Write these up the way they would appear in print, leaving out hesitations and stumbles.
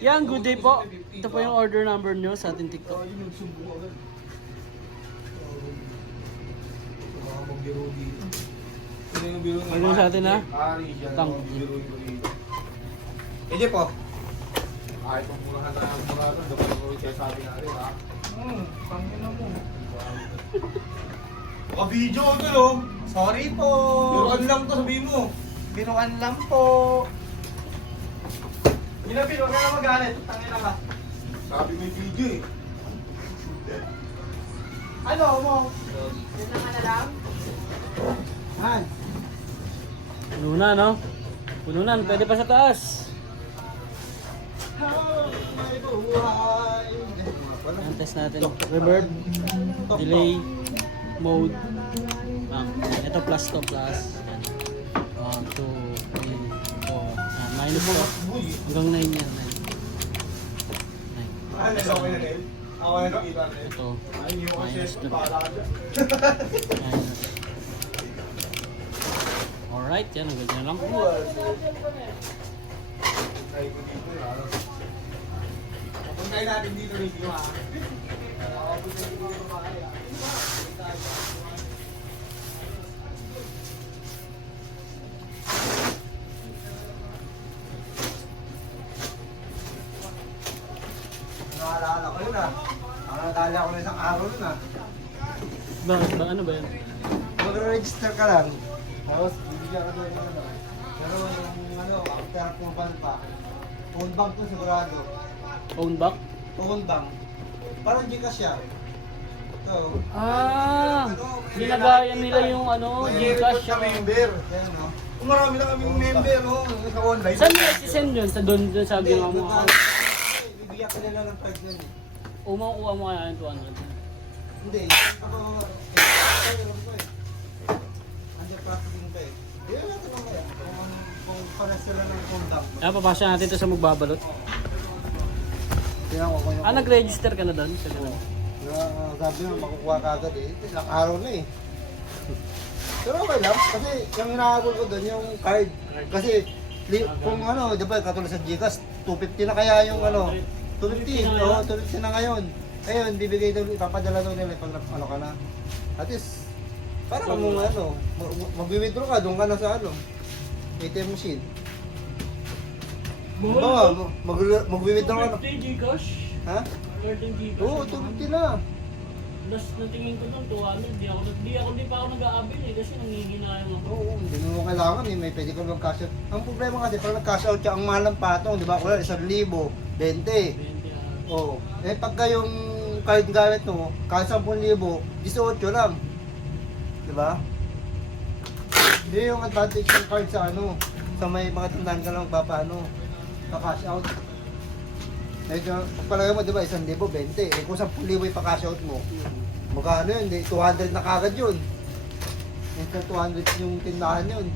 Yan, good day po. Ito po yung order number nyo sa ating TikTok. Ano sa atin ha? Tang. Hindi po. Ay, kung murahan na ang murahan, dapat mo rin kaya sabi na rin ha. Pangin na mo. Baka-video ko to. Sorry po. Biruan lang to, sabihin mo. Biruan lang po. Ginapin, huwag ka na magalit. Tangin na ka. Sabi mo yung video eh. Ano mo? Yun naman na lang? Han. Puno na, no? Puno na, pwede pa sa taas. May buhay. Ang test natin. Reverb, delay, mode. Ito plus to plus. 1, 2, 3, 4. Minus to. Hanggang 9 yan. 9. Ano na okay na rin? Ako na nakita rin. Ito. Ay, hindi ko kasi Minus to. para ka dyan. Minus. Alright, yan. Ang ganyan lang. Try ko dito lang. Puntay natin dito review ha. Naalala ko yun ah. Nakadali ako na isang araw yun ah. Ano ba yan? Mag-register ka lang. Tapos, bibigyan ka doon ng ano. Pero yung ano, after approval pa. Phone bank to sigurado. Phone back? Phone bank. Parang Gcash siya. Ito. Ginagayan nila yung ano, Gcash. Kami member. Ayan no. Kung marami na kaming member, no? Sa online. Saan nila si-send yun? Sa doon sa ginawa mo? Bibigyan ka nila ng price nun eh. O makukuha mo kaya ng 200? Hindi. Under processing pa eh. Hindi na natin mamaya. Kung pares sila ng phone bank. Papasya natin ito sa magbabalot. Kaya ako kung yung... Nag-register ka na doon? Sa ganun? Sabi mo, makukuha ka agad eh. Ilang araw na eh. Pero okay lang, kasi yung hinahabol ko doon, yung card. Kasi kung ano, di ba, katulad sa Gcash, 250 na kaya yung ano, 250, oo, 250 na ngayon. Ayun, bibigay daw, ipapadala daw nila pag ano ka na. At least, para kung ano, mag-withdraw ka, doon ka na sa ano, ATM machine. Diba, mag-withdraw ka na. 250 Gcash? Ha? 13 Gcash? Oo, 250 na. Last na tingin ko doon, 200. Di pa ako nag-aabil eh, kasi nangihinayang ako. Oo, hindi mo kailangan eh, may pwede ka mag-cash out. Ang problema kasi, pag nag-cash out ka, ang mahal ng patong, di ba? Wala, 1,000, 20. 20 Oo. Eh, pagka yung card gamit mo, kahit 10,000, 18 lang. Di ba? Hindi yung advantage ng card sa ano, sa may mga tindahan ka lang papaano, pa-cash out. Medyo, pagpalagay mo, di ba, 1,000, 20. Eh, kung 10,000 yung pa-cash out mo, magkano yun? 200 na kagad yun. Instead 200 yung tindahan yun.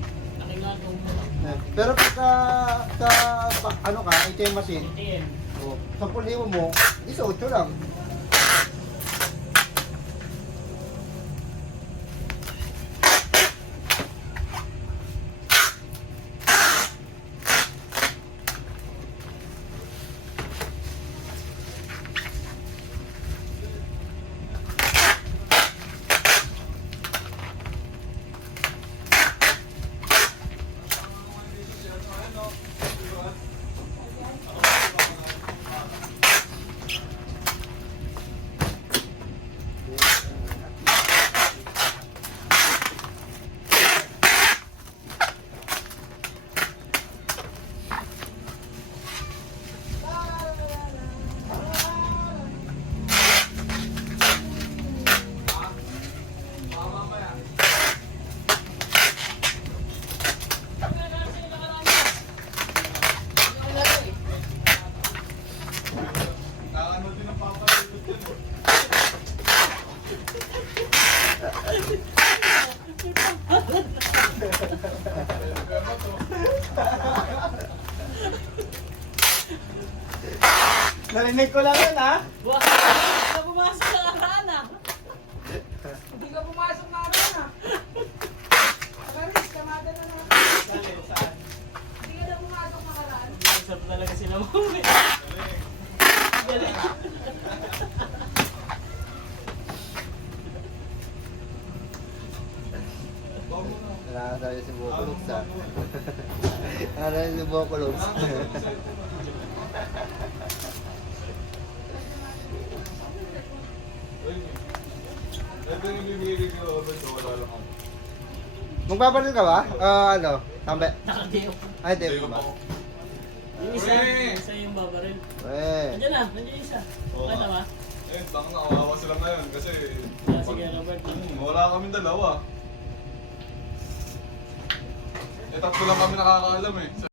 Nakingatong mo. Pero pagka sa ano ka, ATM machine, ATM. oh, 10,000 mo, 18 lang. Narinig ko lang yun, ha? Buwan! Hindi ka pumasok sa arana! Hindi ka pumasok na rin ah. Karis, kamada na naman. Saan? Hindi ka na pumasok makaraan. Sarap talaga sila mo. Nakakasaya si Bokologs ha. Nakakasaya si Bokologs. Ito yung bibigay ko over so wala lang ako. Magpapalit ka ba? Ano? Tambe? Nakadeo. Ay, di ba? Yung isa yung babaril. Eh. Nandiyan na, nandiyan yung isa. Oo. Kata ba? Ayun, baka nakawawa sila ngayon kasi... Sige, Robert. Wala kaming dalawa. Eh, tatlo lang kami nakakaalam eh.